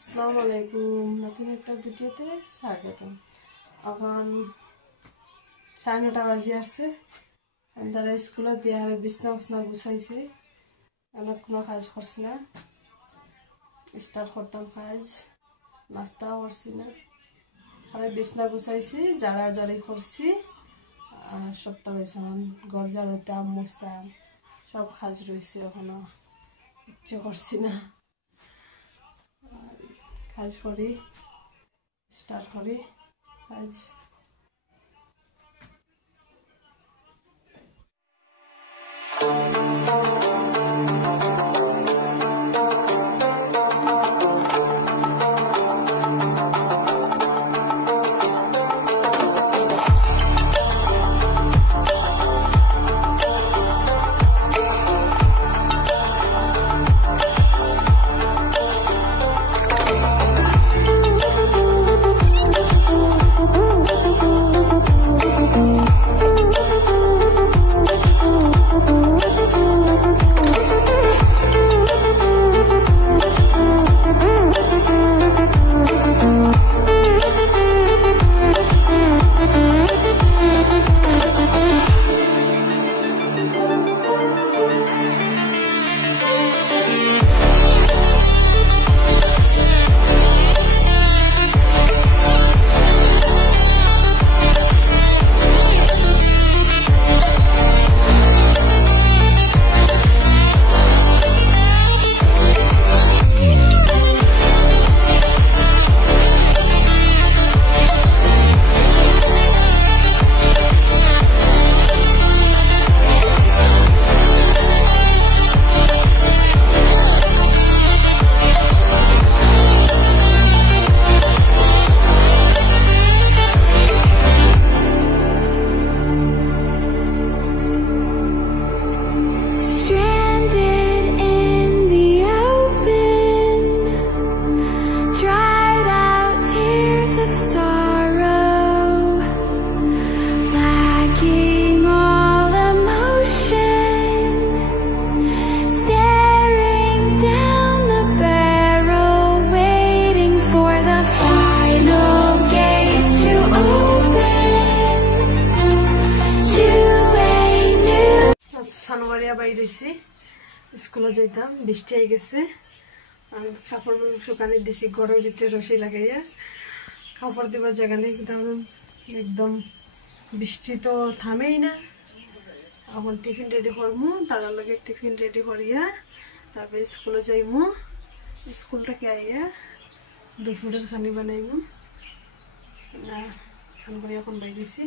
আসসালামু আলাইকুম, নতুন একটা ভিডিওতে স্বাগতম। এখন 9:30 বাজে আসছে। আমি তারা স্কুলে দিয়ে আর বিছনা গুছাইছি। অনেক কোনো কাজ করছি না, স্টার্ট করতাম কাজ, নাস্তাও করছি না, আর বিছনা গুছাইছি, জাড়ি করছি, আর সবটা রয়েছে। ঘর ঝাড়ুতাম, মুছতাম, সব কাজ রয়েছে, এখনো কিচ্ছু করছি না। কাজ করি, স্টার্ট করি কাজ। স্কুলে যাইতাম, বৃষ্টি হয়ে গেছে, কাপড় শুকানি দিছি ঘরের ভিতরে রশি লাগাইয়া। কাপড় দিবার জায়গা নেই, একদম বৃষ্টি তো থামেই না। এখন টিফিন রেডি করবো, তার লগে টিফিন রেডি করিয়া তারপরে স্কুলে যাইমু। স্কুল থেকে আইয়া দুপুরের খানি বানাইমু। স্নান করে এখন বাইরেছি,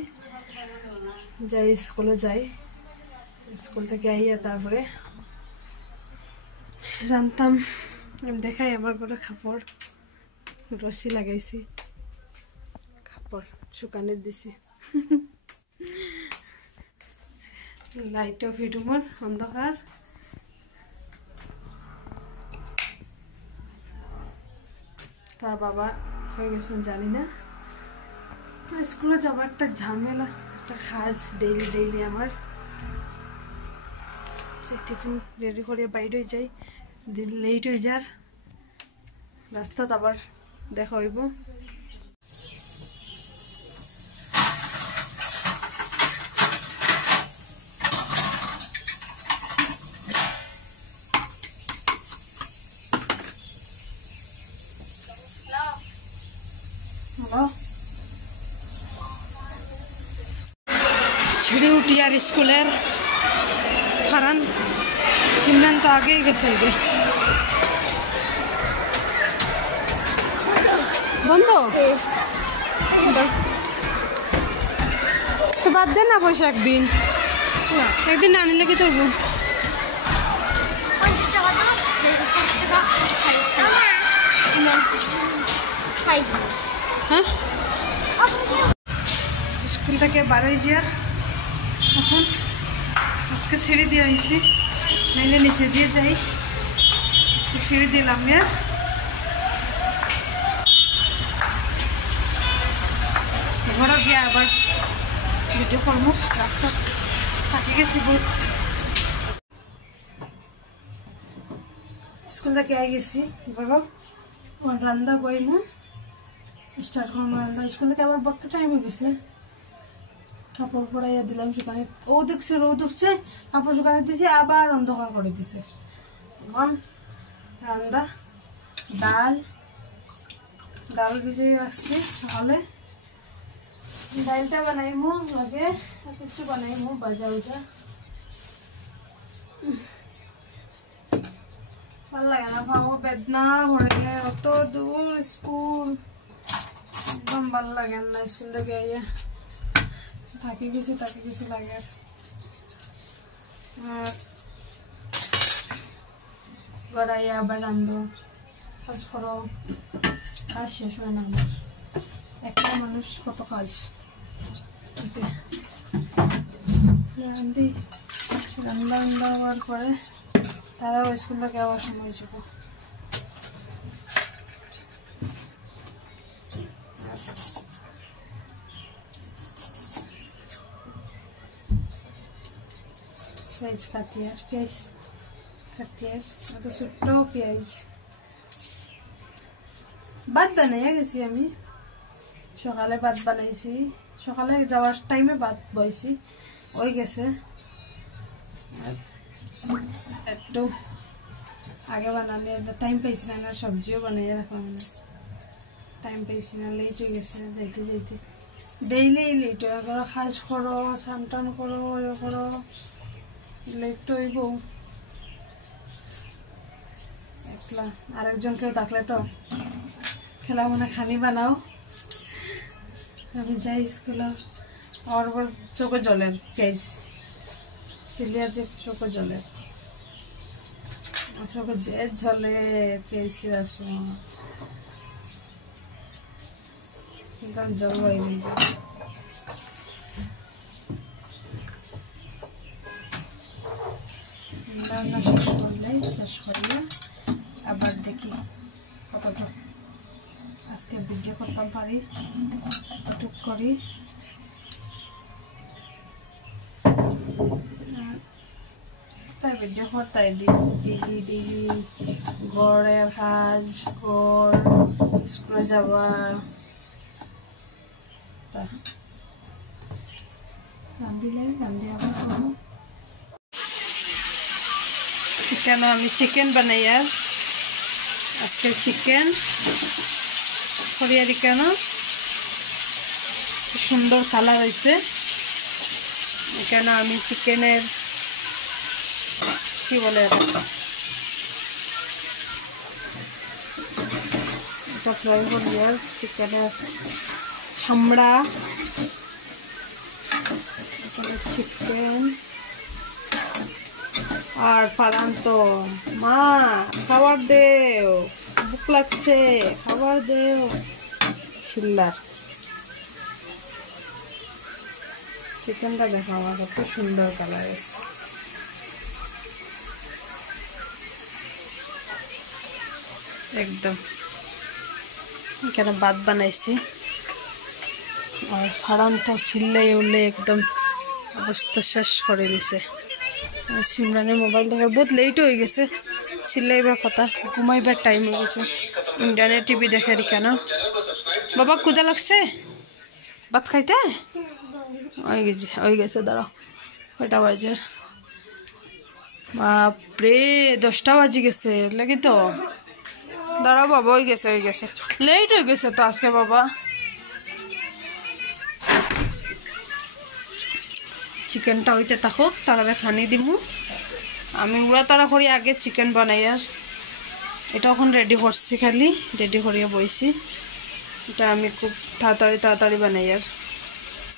যাই স্কুলে যাই। স্কুল থেকে আইয়া তারপরে রান্তাম। দেখাই আমার ঘরে কাপড় রশি লাগাইছি, কাপড় শুকানে দিছি। লাইট অফ ইটুমর অন্ধকার। তার বাবা হয়ে গেছেন জানি না। স্কুলে যাবো একটা ঝামেলা, একটা কাজ ডেইলি আমার। টিফিন রেডি করে বাইরে যাই, দিন লেট হয়ে যার, রাস্তা আবার দেখা হইব। ছিঁড়ে উঠি আর স্কুলের কারণ সিমরান তো আগেই গেছে। বন্ধ তো বাদ দে না, পয়সা একদিন না আনিলে কি তৈব। হ্যাঁ, স্কুল থেকে বারোই যার। এখন আজকে সিঁড়ি দিয়ে আইছি, নাইলে নিচে দিয়ে যাই। আজকে সিঁড়ি দিলাম আর ঘরে গিয়ে আবার ভিডিও করবো। রাস্তা থাকি গেছি বহুত। স্কুল থেকে আই গেছি, বলো আমার রান্না বইমু স্টার্ট করবো। রান্না স্কুল থেকে আবার বড় টাইম হয়ে গেছে, কাপড় পরাইয়া দিলাম শুকানে। ও দেখছে রোদ উঠছে, কাপড় শুকানে দিছে, আবার অন্ধকার করে দিছে। এখন রান্না ডাল ভিজিয়ে রাখছি, সকালে ডালটা বানাইমু, লগে কিছু বানাইমু ভাজা উজা। ভাল লাগে না, ভাবো বেদনা ভরে অত দূর স্কুল, একদম ভাল লাগে না স্কুল থেকে আইয়া থাকি কিছু লাগে। আর গড়াইয়া আবার রান্ধো, কাজ করো, কাজ শেষ হয় না আমার। একটা মানুষ কত কাজ রান্ধি, রান্না হওয়ার পরে তারাও স্কুল থেকে আবার সময় যাবো। পেঁয়াজ কাটিয়ার এত ছোট্ট পেঁয়াজ ভাত বানাইয়া গেছি আমি। সকালে ভাত বানাইছি, সকালে যাওয়ার টাইমে ভাত বইছি, ওই গেছে। একটু আগে বানালে টাইম পাইছি না, সবজিও বানাইয়া রাখলাম না, টাইম পাইছি না, লেট হয়ে গেছে যাইতে। ডেইলি লেট হয়ে গেল, কাজ করো, স্নান টান করো, ইয়ে করো, লেট তো হইব। একলা আরেকজন কেউ থাকলে তো খেলা মনে খানি বানাও, আমি যাই স্কুলে। আমার উপর চোখে জলের পেঁয়াজ চিলিয়ার যে চোখে জলের, চোখে যে ঝলে পেঁয়াজ একদম জল বাইরে যায়। রান্না শেষ করলে আবার দেখি কতটুকু আজকে ভিডিও করতাম পারি, কতটুকু করি। তাই ভিডিও করতাই ডিলি গড়ের কাজ, গড় স্কুলে যাওয়া, রান্ধি আবার করবো। আমি চিকেন বানাই, আর আজকে চিকেন হরিয়ারি কেন সুন্দর কালার হয়েছে। কেন আমি চিকেনের কি বলে এটা ফ্রাই করি, আর চিকেনের চামড়া, চিকেন আর ফারান্ত মা খাবার দেও, ভুক লাগছে, খাবার দেও, চিল্লার। চিকেনটা দেখো আমার কত সুন্দর কালার আছে, একদম। এখানে ভাত বানাইছি, আর ফারান্ত চিল্লাই উল্লে একদম অবস্থা শেষ করে দিছে। সিমরানের মোবাইল দেখা বহুত লেট হয়ে গেছে, চিল্লাইবার কথা, ঘুমাইবার টাইম হয়ে গেছে। ইন্টারনেট টিভি দেখে কেন বাবা ক্ষুধা লাগছে, ভাত খাইতে হয়ে গেছে। দাঁড়াও, কয়টা বাজে? বাপরে 10টা বাজি গেছে লাগি তো। দাঁড়াও বাবা, হয়ে গেছে লেট হয়ে গেছে তো আজকে বাবা। চিকেনটা হইতে থাকুক, তারপরে খানি দিমু। আমি উড়া তাড়া করি আগে চিকেন বানাই, আর এটা এখন রেডি করছি, খালি রেডি করিয়া বইছি। এটা আমি খুব তাড়াতাড়ি বানাই আর